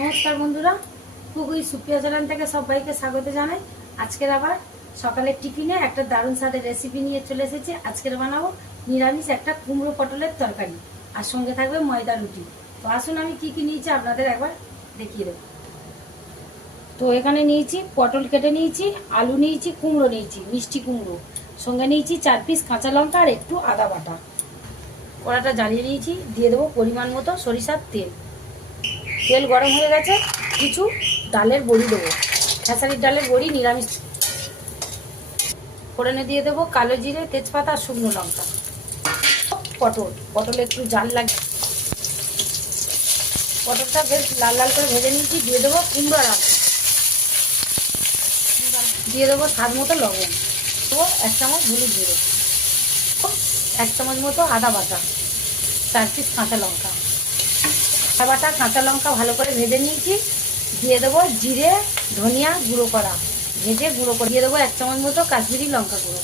নমস্কার বন্ধুরা, পুকুই সুপ্রিয়া চ্যানেল থেকে সবাইকে স্বাগত জানাই। আজকের আবার সকালের টিফিনে একটা দারুণ স্বাদের রেসিপি নিয়ে চলে এসেছি। আজকের বানাবো নিরামিষ একটা কুমড়ো পটলের তরকারি, আর সঙ্গে থাকবে ময়দা রুটি। তো আসুন আমি কি কি নিয়েছি আপনাদের একবার দেখিয়ে দেবো। তো এখানে নিয়েছি পটল কেটে নিয়েছি, আলু নিয়েছি, কুমড়ো নিয়েছি, মিষ্টি কুমড়ো, সঙ্গে নিয়েছি 4 পিস কাঁচা লঙ্কা আর একটু আদা বাটা। কড়াটা জ্বালিয়ে নিয়েছি, দিয়ে দেবো পরিমাণ মতো সরিষার তেল। তেল গরম হয়ে গেছে, কিছু ডালের বড়ি দেবো, খেসারির ডালের বড়ি নিরামিষ। ফোড়নে দিয়ে দেবো কালো জিরে, তেজপাতা আর শুকনো লঙ্কা। পটল একটু জাল লাগে, পটলটা বেশ লাল লাল করে ভেজে নিয়েছি। দিয়ে দেবো কুমড়ো আর আলু, দিয়ে দেবো স্বাদ মতো লবণ, দেবো 1 চামচ হলুদ গুঁড়ো, 1 চামচ মতো আদা বাটা, 4 পিস কাঁচা লঙ্কা। আদা বাটা কাঁচা লঙ্কা ভালো করে ভেজে নিয়েছি। দিয়ে দেবো জিরে ধনিয়া গুঁড়ো করা, ভেজে গুঁড়ো করে দিয়ে দেবো 1 চামচ মতো কাশ্মীরি লঙ্কা গুঁড়ো।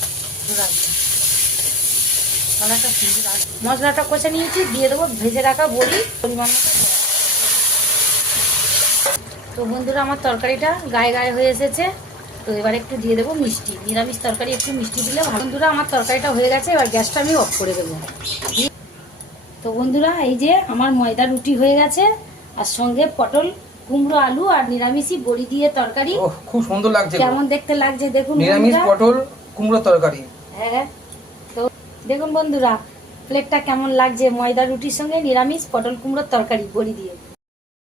মশলাটা কষে নিয়েছি, দিয়ে দেবো ভেজে রাখা বড়ি পরিমাণ মতো। তো বন্ধুরা, আমার তরকারিটা গায়ে গায়ে হয়ে এসেছে। তো এবার একটু দিয়ে দেবো মিষ্টি, নিরামিষ তরকারি একটু মিষ্টি দিলে ভালো। বন্ধুরা, আমার তরকারিটা হয়ে গেছে, এবার গ্যাসটা আমি অফ করে দেবো। তো বন্ধুরা, এই যে আমার ময়দা রুটি হয়ে গেছে, আর সঙ্গে পটল কুমড়ো আলু আর নিরামিষি বড়ি দিয়ে তরকারি। খুব সুন্দর লাগছে। কেমন দেখতে লাগছে দেখুন, নিরামিষ পটল কুমড়ো তরকারি। হ্যাঁ, তো দেখুন বন্ধুরা, প্লেটটা কেমন লাগছে ময়দা রুটির সঙ্গে নিরামিষ পটল কুমড়োর তরকারি বড়ি দিয়ে।